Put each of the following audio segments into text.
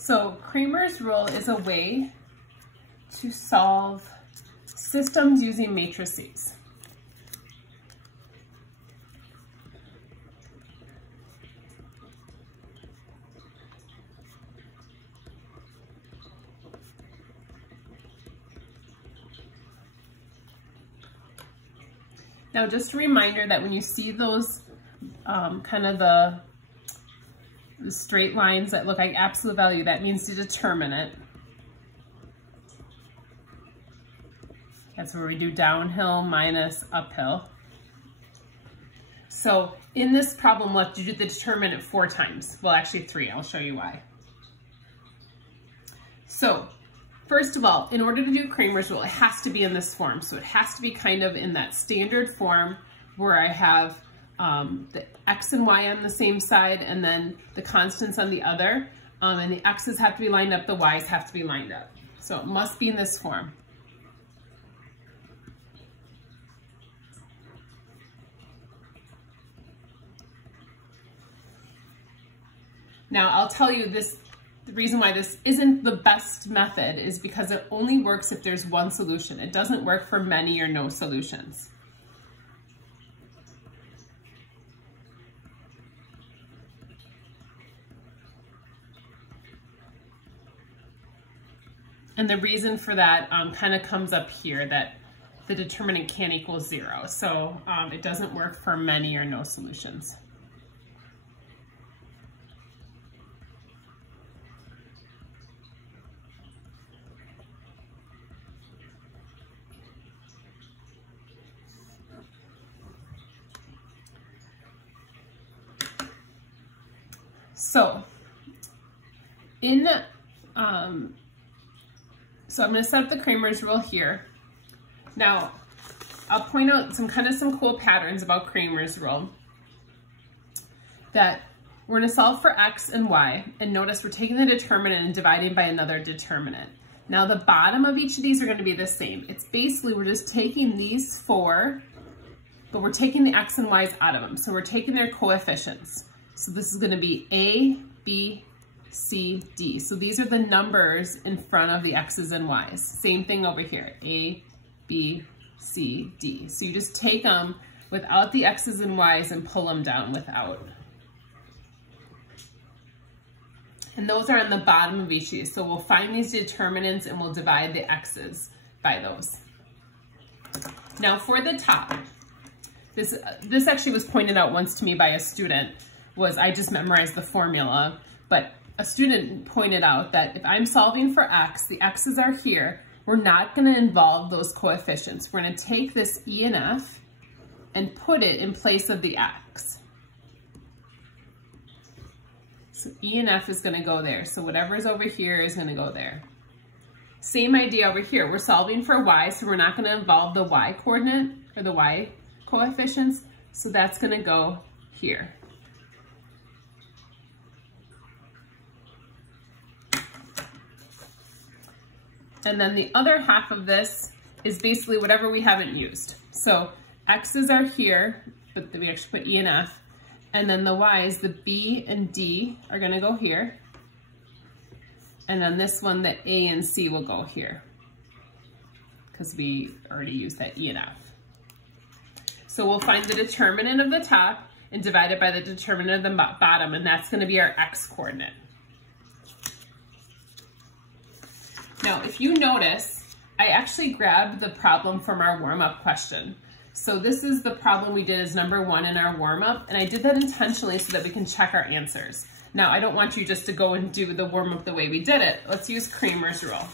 So Cramer's rule is a way to solve systems using matrices. Now, just a reminder that when you see those kind of the straight lines that look like absolute value, that means the determinant. That's where we do downhill minus uphill. So in this problem, we'll have to do the determinant 4 times. Well, actually 3, I'll show you why. So first of all, in order to do Cramer's rule, it has to be in this form. So it has to be kind of in that standard form where I have the x and y on the same side and then the constants on the other. And the x's have to be lined up, the y's have to be lined up. So it must be in this form. Now I'll tell you this, the reason why this isn't the best method is because it only works if there's one solution. It doesn't work for many or no solutions. And the reason for that kind of comes up here, that the determinant can't equal 0. So it doesn't work for many or no solutions. So so I'm going to set up the Cramer's rule here. Now, I'll point out some cool patterns about Cramer's rule. That we're going to solve for x and y, and notice we're taking the determinant and dividing by another determinant. Now, the bottom of each of these are going to be the same. It's basically we're just taking these 4, but we're taking the x and y's out of them. So we're taking their coefficients. So this is going to be A, B, C, D. So these are the numbers in front of the x's and y's. Same thing over here, A, B, C, D. So you just take them without the x's and y's and pull them down without. And those are on the bottom of each of these. So we'll find these determinants and we'll divide the x's by those. Now for the top, this actually was pointed out once to me by a student. I just memorized the formula, but a student pointed out that if I'm solving for x, the x's are here, we're not going to involve those coefficients. We're going to take this e and f and put it in place of the x. So e and f is going to go there. So whatever is over here is going to go there. Same idea over here. We're solving for y, so we're not going to involve the y coordinate or the y coefficients. So that's going to go here. And then the other half of this is basically whatever we haven't used. So x's are here, but we actually put e and f. And then the y's, the b and d, are going to go here. And then this one, the a and c, will go here, because we already used that e and f. So we'll find the determinant of the top and divide it by the determinant of the bottom, and that's going to be our x coordinate. Now, if you notice, I actually grabbed the problem from our warm-up question. So this is the problem we did as number 1 in our warm-up, and I did that intentionally so that we can check our answers. Now, I don't want you just to go and do the warm-up the way we did it. Let's use Cramer's rule.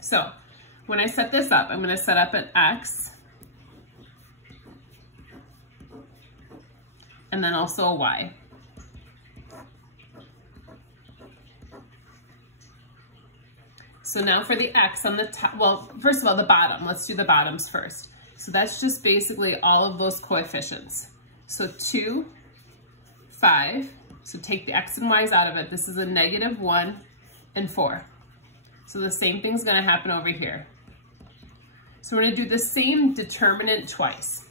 So when I set this up, I'm going to set up an x, and then also a y. So now for the x on the top, well, first of all, the bottom, let's do the bottoms first. So that's just basically all of those coefficients. So 2, 5, so take the x and y's out of it. This is a -1 and 4. So the same thing's gonna happen over here. So we're gonna do the same determinant twice.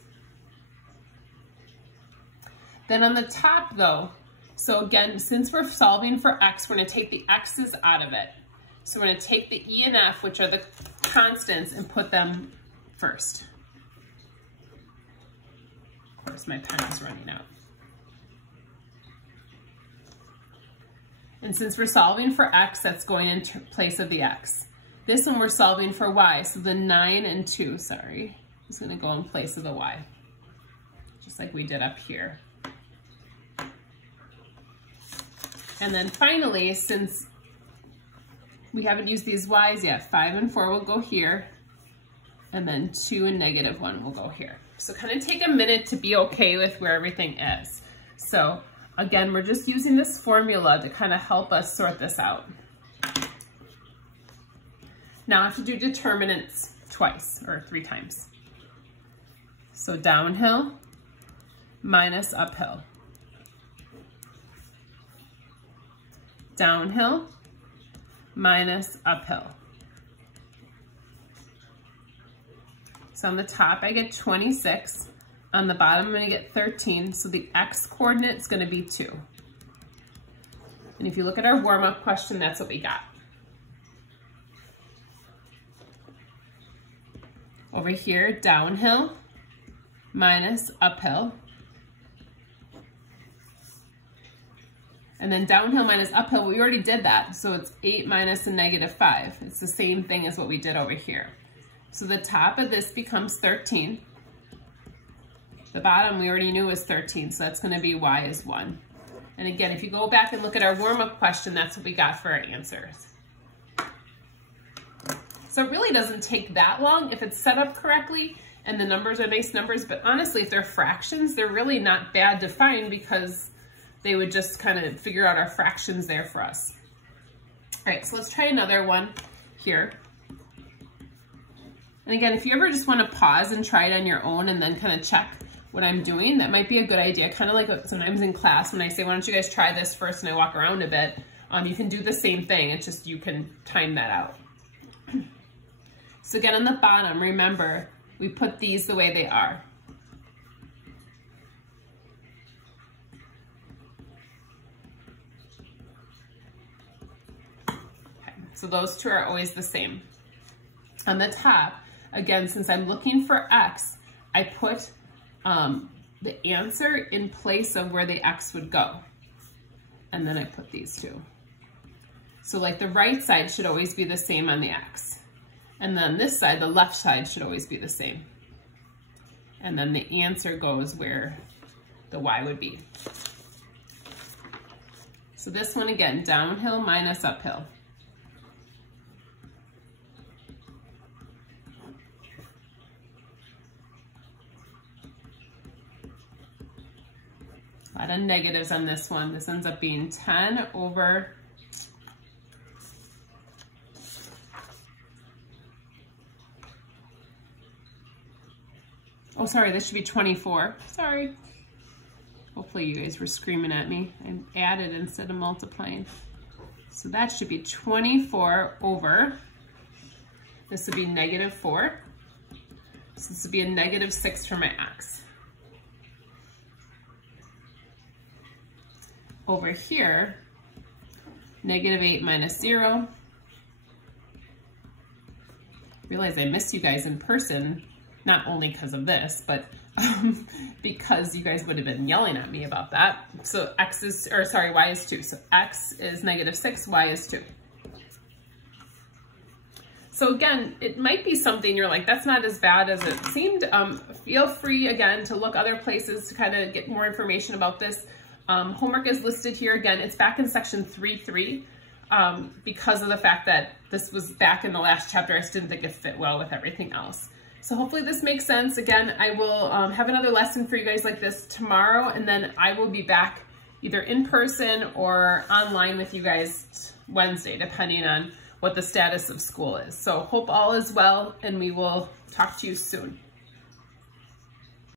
Then on the top though, So again, since we're solving for x, we're gonna take the x's out of it. So we're gonna take the e and f, which are the constants, and put them first. Of course, my pen is running out. And since we're solving for x, that's going in place of the x. This one we're solving for y, so the 9 and 2, sorry, is gonna go in place of the y, just like we did up here. And then finally, since we haven't used these y's yet, 5 and 4 will go here, and then 2 and -1 will go here. So kind of take a minute to be okay with where everything is. So again, we're just using this formula to kind of help us sort this out. Now I have to do determinants twice, or 3 times. So downhill minus uphill. Downhill minus uphill. So on the top I get 26. On the bottom I'm going to get 13. So the x coordinate is going to be 2. And if you look at our warm-up question, that's what we got. Over here, downhill minus uphill. And then downhill minus uphill, we already did that. So it's 8 minus a -5. It's the same thing as what we did over here. So the top of this becomes 13. The bottom we already knew was 13, so that's gonna be y is 1. And again, if you go back and look at our warm-up question, that's what we got for our answers. So it really doesn't take that long if it's set up correctly and the numbers are nice numbers, but honestly, if they're fractions, they're really not bad to find because they would just kind of figure out our fractions there for us. All right, so let's try another one here. And again, if you ever just want to pause and try it on your own and then kind of check what I'm doing, that might be a good idea. Kind of like sometimes in class when I say, why don't you guys try this first, and I walk around a bit, you can do the same thing. It's just you can time that out. So again, on the bottom, remember, we put these the way they are. Okay, so those two are always the same. On the top, again, since I'm looking for x, I put the answer in place of where the x would go. And then I put these two. So like the right side should always be the same on the x. And then this side, the left side, should always be the same. And then the answer goes where the y would be. So this one again, downhill minus uphill. A lot of negatives on this one. This ends up being 10 over oh, sorry, this should be 24. Sorry. Hopefully you guys were screaming at me. I added instead of multiplying. So that should be 24 over, this would be -4. So this would be a -6 for my x. Over here, -8 minus 0. Realize I missed you guys in person, not only because of this, but because you guys would have been yelling at me about that. So x is, or sorry, y is 2. So x is -6, y is 2. So again, it might be something you're like, that's not as bad as it seemed. Feel free, again, to look other places to kind of get more information about this. Homework is listed here. Again, it's back in section 3.3 because of the fact that this was back in the last chapter. I just didn't think it fit well with everything else. So hopefully this makes sense. Again, I will have another lesson for you guys like this tomorrow, and then I will be back either in person or online with you guys Wednesday, depending on what the status of school is. So hope all is well, and we will talk to you soon.